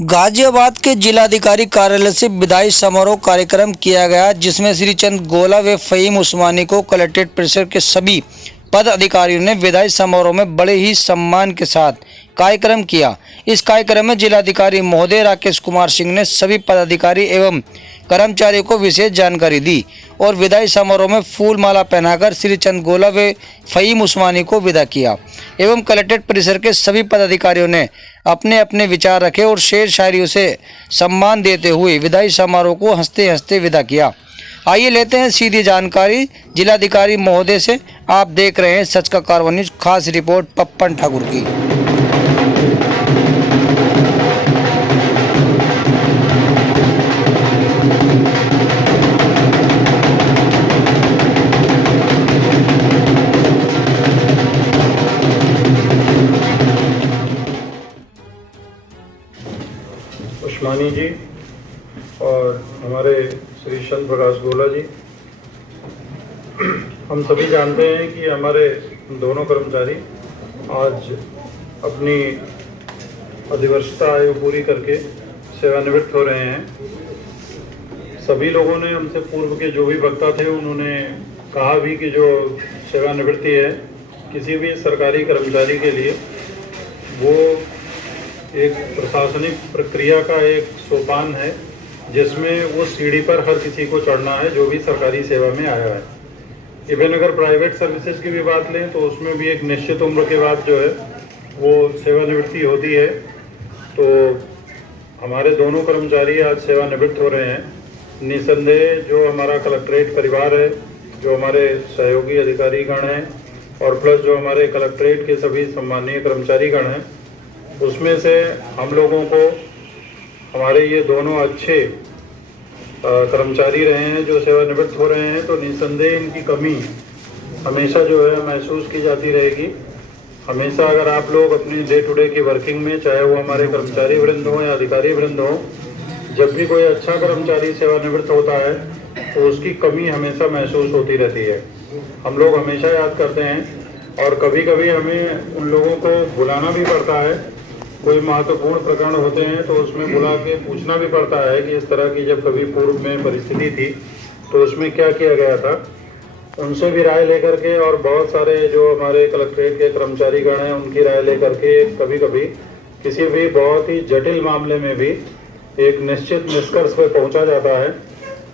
गाजियाबाद के जिलाधिकारी कार्यालय से विदाई समारोह कार्यक्रम किया गया, जिसमें श्री चंद गोला व फ़हीम उस्मानी को कलेक्ट्रेट परिसर के सभी पद अधिकारियों ने विदाई समारोह में बड़े ही सम्मान के साथ कार्यक्रम किया। इस कार्यक्रम में जिलाधिकारी महोदय राकेश कुमार सिंह ने सभी पदाधिकारी एवं कर्मचारियों को विशेष जानकारी दी और विदाई समारोह में फूल माला पहनाकर श्री चंद गोला व फ़हीम उस्मानी को विदा किया एवं कलेक्ट्रेट परिसर के सभी पदाधिकारियों ने अपने अपने विचार रखे और शेर शायरियों से सम्मान देते हुए विदाई समारोह को हंसते हंसते विदा किया। आइए लेते हैं सीधी जानकारी जिलाधिकारी महोदय से। आप देख रहे हैं सच का कारवां न्यूज़, खास रिपोर्ट पप्पन ठाकुर की। उस्मानी जी और हमारे श्री चंद प्रकाश गोला जी, हम सभी जानते हैं कि हमारे दोनों कर्मचारी आज अपनी अधिवर्षता आयु पूरी करके सेवानिवृत्त हो रहे हैं। सभी लोगों ने हमसे पूर्व के जो भी वक्ता थे उन्होंने कहा भी कि जो सेवानिवृत्ति है किसी भी सरकारी कर्मचारी के लिए वो एक प्रशासनिक प्रक्रिया का एक सोपान है, जिसमें वो सीढ़ी पर हर किसी को चढ़ना है जो भी सरकारी सेवा में आया है। इवन अगर प्राइवेट सर्विसेज की भी बात लें तो उसमें भी एक निश्चित उम्र के बाद जो है वो सेवानिवृत्ति होती है। तो हमारे दोनों कर्मचारी आज सेवानिवृत्त हो रहे हैं। निसंदेह जो हमारा कलेक्ट्रेट परिवार है, जो हमारे सहयोगी अधिकारी गण हैं और प्लस जो हमारे कलेक्ट्रेट के सभी सम्मानीय कर्मचारी गण हैं, उसमें से हम लोगों को हमारे ये दोनों अच्छे कर्मचारी रहे हैं जो सेवानिवृत्त हो रहे हैं, तो निसंदेह इनकी कमी हमेशा जो है महसूस की जाती रहेगी। हमेशा अगर आप लोग अपनी डे टू डे की वर्किंग में, चाहे वो हमारे कर्मचारी वृंद हो या अधिकारी वृंद हो, जब भी कोई अच्छा कर्मचारी सेवानिवृत्त होता है तो उसकी कमी हमेशा महसूस होती रहती है। हम लोग हमेशा याद करते हैं और कभी कभी हमें उन लोगों को बुलाना भी पड़ता है। कोई महत्वपूर्ण प्रकरण होते हैं तो उसमें बुला के पूछना भी पड़ता है कि इस तरह की जब कभी पूर्व में परिस्थिति थी तो उसमें क्या किया गया था। उनसे भी राय लेकर के और बहुत सारे जो हमारे कलेक्ट्रेट के कर्मचारीगण हैं उनकी राय लेकर के कभी कभी किसी भी बहुत ही जटिल मामले में भी एक निश्चित निष्कर्ष पर पहुंचा जाता है।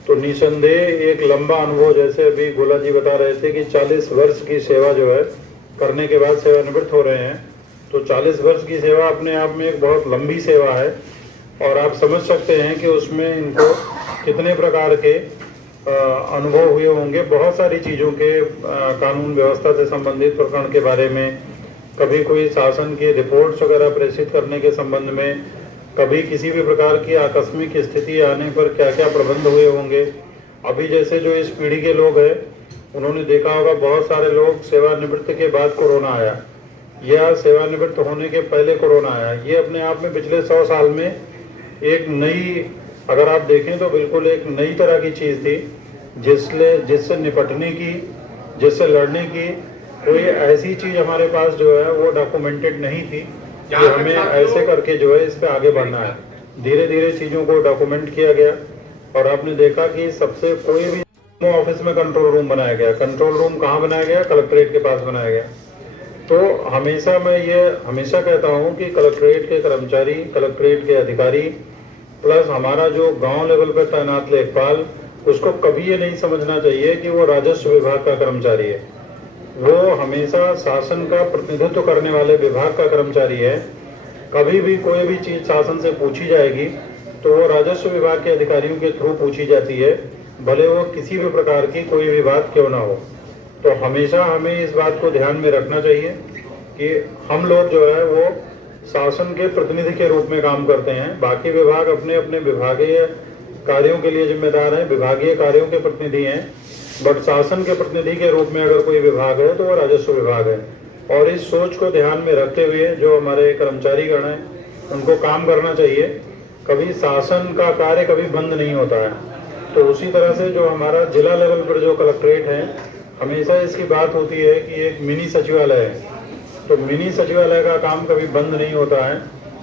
तो निसंदेह एक लंबा अनुभव, जैसे अभी गोला जी बता रहे थे कि 40 वर्ष की सेवा जो है करने के बाद सेवानिवृत्त हो रहे हैं, तो 40 वर्ष की सेवा अपने आप में एक बहुत लंबी सेवा है और आप समझ सकते हैं कि उसमें इनको कितने प्रकार के अनुभव हुए होंगे। बहुत सारी चीज़ों के कानून व्यवस्था से संबंधित प्रकरण के बारे में, कभी कोई शासन की रिपोर्ट्स वगैरह प्रेषित करने के संबंध में, कभी किसी भी प्रकार की आकस्मिक स्थिति आने पर क्या क्या प्रबंध हुए होंगे। अभी जैसे जो इस पीढ़ी के लोग हैं उन्होंने देखा होगा बहुत सारे लोग सेवानिवृत्ति के बाद कोरोना आया या सेवानिवृत्त होने के पहले कोरोना आया। ये अपने आप में पिछले 100 साल में एक नई, अगर आप देखें तो बिल्कुल एक नई तरह की चीज़ थी जिससे निपटने की, जिससे लड़ने की कोई ऐसी चीज़ हमारे पास जो है वो डॉक्यूमेंटेड नहीं थी कि हमें ऐसे करके जो है इस पे आगे बढ़ना है। धीरे धीरे चीज़ों को डॉक्यूमेंट किया गया और आपने देखा कि सबसे कोई भी ऑफिस में कंट्रोल रूम बनाया गया। कंट्रोल रूम कहाँ बनाया गया? कलेक्ट्रेट के पास बनाया गया। तो हमेशा मैं ये हमेशा कहता हूँ कि कलेक्ट्रेट के कर्मचारी, कलेक्ट्रेट के अधिकारी प्लस हमारा जो गांव लेवल पर तैनात लेखपाल, उसको कभी ये नहीं समझना चाहिए कि वो राजस्व विभाग का कर्मचारी है। वो हमेशा शासन का प्रतिनिधित्व करने वाले विभाग का कर्मचारी है। कभी भी कोई भी चीज़ शासन से पूछी जाएगी तो वो राजस्व विभाग के अधिकारियों के थ्रू पूछी जाती है, भले वो किसी भी प्रकार की कोई भी बात क्यों ना हो। तो हमेशा हमें इस बात को ध्यान में रखना चाहिए कि हम लोग जो है वो शासन के प्रतिनिधि के रूप में काम करते हैं। बाकी विभाग अपने अपने विभागीय कार्यों के लिए जिम्मेदार हैं, विभागीय कार्यों के प्रतिनिधि हैं, बट शासन के प्रतिनिधि के रूप में अगर कोई विभाग है तो वो राजस्व विभाग है। और इस सोच को ध्यान में रखते हुए जो हमारे कर्मचारीगण हैं उनको काम करना चाहिए। कभी शासन का कार्य कभी बंद नहीं होता है। तो उसी तरह से जो हमारा जिला लेवल पर जो कलेक्ट्रेट है, हमेशा इसकी बात होती है कि एक मिनी सचिवालय है। तो मिनी सचिवालय का काम कभी बंद नहीं होता है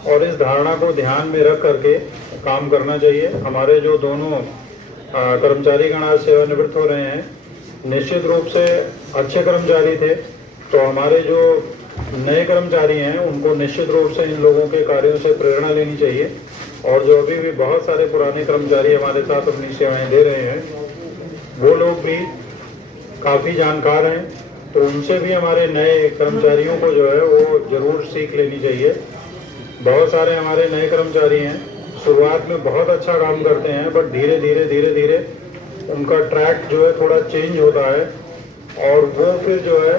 और इस धारणा को ध्यान में रख करके काम करना चाहिए। हमारे जो दोनों कर्मचारीगण आज सेवानिवृत्त हो रहे हैं, निश्चित रूप से अच्छे कर्मचारी थे। तो हमारे जो नए कर्मचारी हैं उनको निश्चित रूप से इन लोगों के कार्यों से प्रेरणा लेनी चाहिए और जो अभी भी बहुत सारे पुराने कर्मचारी हमारे साथ अपनी सेवाएं दे रहे हैं, वो लोग भी काफ़ी जानकार हैं। तो उनसे भी हमारे नए कर्मचारियों को जो है वो जरूर सीख लेनी चाहिए। बहुत सारे हमारे नए कर्मचारी हैं, शुरुआत में बहुत अच्छा काम करते हैं, बट धीरे धीरे उनका ट्रैक जो है थोड़ा चेंज होता है और वो फिर जो है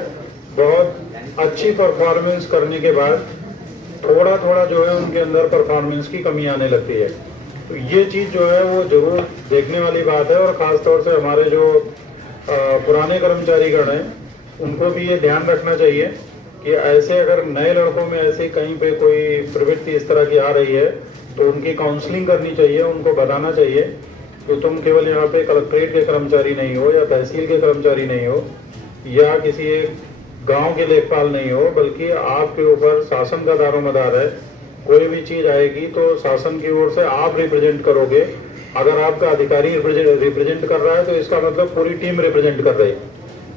बहुत अच्छी परफॉर्मेंस करने के बाद थोड़ा जो है उनके अंदर परफॉर्मेंस की कमी आने लगती है। तो ये चीज़ जो है वो जरूर देखने वाली बात है और ख़ास तौर से हमारे जो पुराने कर्मचारीगण हैं उनको भी ये ध्यान रखना चाहिए कि ऐसे अगर नए लड़कों में ऐसे कहीं पे कोई प्रवृत्ति इस तरह की आ रही है तो उनकी काउंसलिंग करनी चाहिए, उनको बताना चाहिए कि तुम केवल यहाँ पे कलेक्ट्रेट के कर्मचारी नहीं हो या तहसील के कर्मचारी नहीं हो या किसी एक गांव के लेखपाल नहीं हो, बल्कि आपके ऊपर शासन का दारोमदार है। कोई भी चीज़ आएगी तो शासन की ओर से आप रिप्रेजेंट करोगे। अगर आपका अधिकारी रिप्रेजेंट कर रहा है तो इसका मतलब पूरी टीम रिप्रेजेंट कर रही है।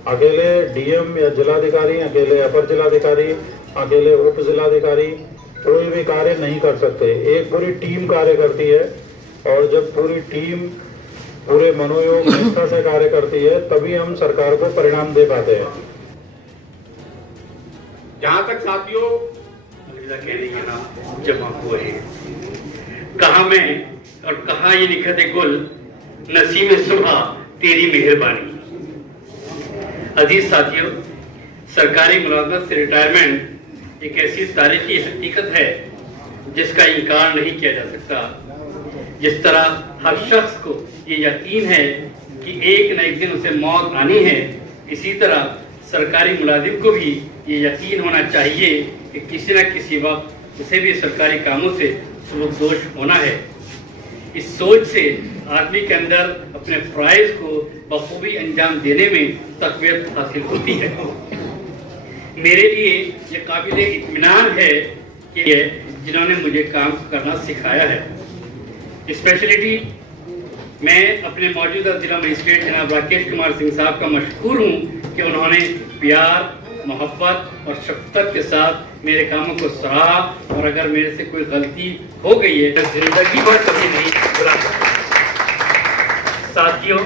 अकेले डीएम या जिलाधिकारी, अकेले अपर जिलाधिकारी, अकेले उप जिलाधिकारी कोई भी कार्य नहीं कर सकते। एक पूरी टीम कार्य करती है और जब पूरी टीम पूरे मनोयोग निष्ठा से कार्य करती है तभी हम सरकार को परिणाम दे पाते हैं। जहां तक साथियों कहने के नाम जमा हुए हैं, कहा मैं और कहा ये लिखत है गुल, नसीम सुबह तेरी मेहरबानी। अजीज साथियों, सरकारी मुलाजमत से रिटायरमेंट एक ऐसी तारीखी हकीकत है जिसका इनकार नहीं किया जा सकता। जिस तरह हर शख्स को ये यकीन है कि एक न एक दिन उसे मौत आनी है, इसी तरह सरकारी मुलाजिम को भी ये यकीन होना चाहिए कि किसी न किसी वक्त उसे भी सरकारी कामों से सुलूकदोष होना है। इस सोच से आदमी के अंदर अपने फ़राइज़ को बखूबी अंजाम देने में तक़वियत हासिल होती है। मेरे लिए ये काबिल इत्मीनान है कि जिन्होंने मुझे काम करना सिखाया है। स्पेशलिटी मैं अपने मौजूदा जिला मजिस्ट्रेट जनाब राकेश कुमार सिंह साहब का मशकूर हूँ कि उन्होंने प्यार, मोहब्बत और शफ़क़त के साथ मेरे कामों को सराहा और अगर मेरे से कोई गलती हो गई है तो जिंदगी भर कभी नहीं भुला सकता। साथियों,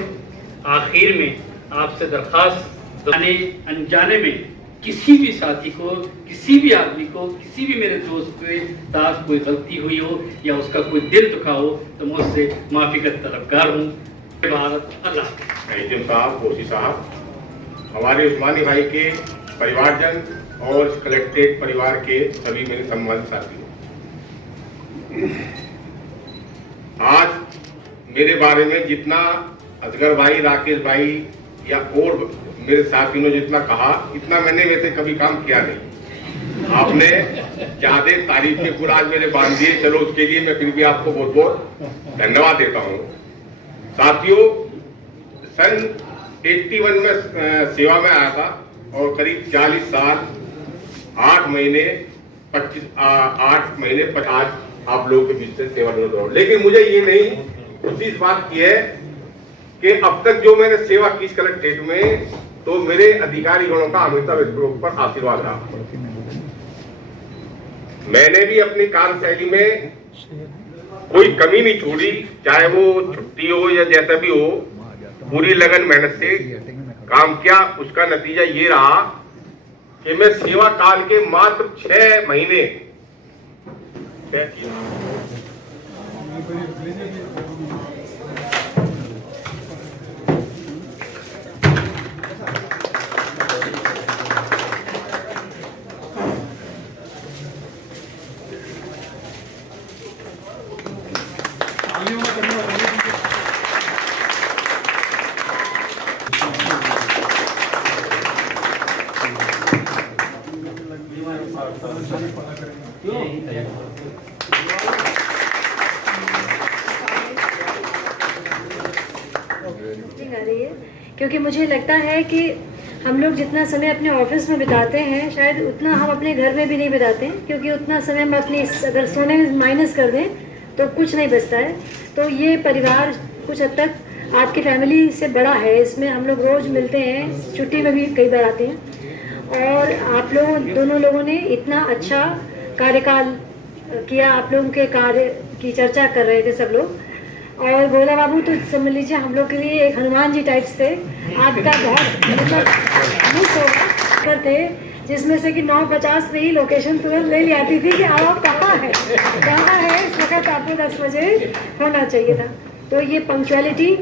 आखिर में आपसे दरख्वास्त, जाने अनजाने में किसी भी साथी को, किसी भी आदमी को, किसी भी मेरे दोस्त के साथ कोई गलती हुई हो या उसका कोई दिल दुखा हो तो मैं उससे माफ़ी का तलबगार हूँ। भारत अल्लाह। एजीएम साहब, ओसी साहब, हमारे उस्मानी भाई के परिवारजन और कलेक्ट्रेट परिवार के सभी मेरे सम्मानित साथी, आज मेरे बारे में जितना असगर भाई, राकेश भाई या और मेरे साथियों ने जितना कहा, इतना मैंने वैसे कभी काम किया नहीं। आपने ज्यादा तारीफ के पुर आज मेरे बांध दिए, चलो उसके लिए मैं फिर भी आपको बहुत बहुत धन्यवाद देता हूँ। साथियों, सन 81 में सेवा में आया था और करीब 40 साल 8 महीने 25 आज आप लोगों के बीच से सेवा निवृत्त हो। लेकिन मुझे ये नहीं खुशी इस बात की है कि अब तक जो मैंने सेवा की इस कलेक्ट्रेट में, तो मेरे अधिकारी गणों का हमेशा मेरे ऊपर आशीर्वाद रहा। मैंने भी अपनी कार्यशैली में कोई कमी नहीं छोड़ी, चाहे वो छुट्टी हो या जैसा भी हो, पूरी लगन मेहनत से काम किया। उसका नतीजा ये रहा कि मैं सेवा काल के मात्र 6 महीने फीलिंग आ रही है, क्योंकि मुझे लगता है कि हम लोग जितना समय अपने ऑफिस में बिताते हैं शायद उतना हम अपने घर में भी नहीं बिताते हैं, क्योंकि उतना समय हम अपने अगर सोने में माइनस कर दें तो कुछ नहीं बचता है। तो ये परिवार कुछ हद तक आपकी फैमिली से बड़ा है, इसमें हम लोग रोज़ मिलते हैं, छुट्टी में भी कई बार आते हैं। और आप लोग दोनों लोगों ने इतना अच्छा कार्यकाल किया, आप लोगों के कार्य की चर्चा कर रहे थे सब लोग। और गोला बाबू तो समझ लीजिए हम लोग के लिए एक हनुमान जी टाइप्स थे, आपका बहुत मतलब मिस होगा करते, जिसमें से कि 9:50 पे ही लोकेशन तुरंत ले ली आती थी कि आप कहाँ है इस वक्त आपको 10 बजे होना चाहिए था। तो ये पंक्चुअलिटी,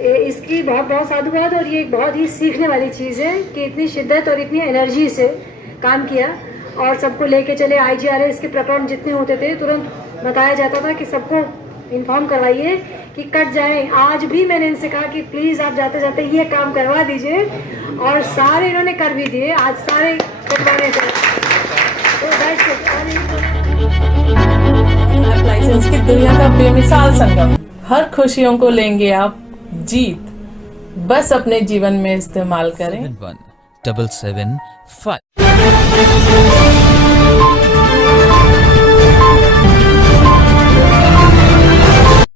इसकी बहुत बहुत साधुवाद, और ये एक बहुत ही सीखने वाली चीज़ है कि इतनी शिद्दत और इतनी एनर्जी से काम किया और सबको लेके चले। IGRS के प्रकरण जितने होते थे तुरंत बताया जाता था कि सबको इन्फॉर्म करवाइए कि कट जाएं। आज भी मैंने इनसे कहा कि प्लीज़ आप जाते जाते ये काम करवा दीजिए, और सारे इन्होंने कर भी दिए, आज सारे कटवाने थे। तो लाइसेंस की दुनिया का बेमिसाल संगम, हर खुशियों को लेंगे आप जीत, बस अपने जीवन में इस्तेमाल करें। 717775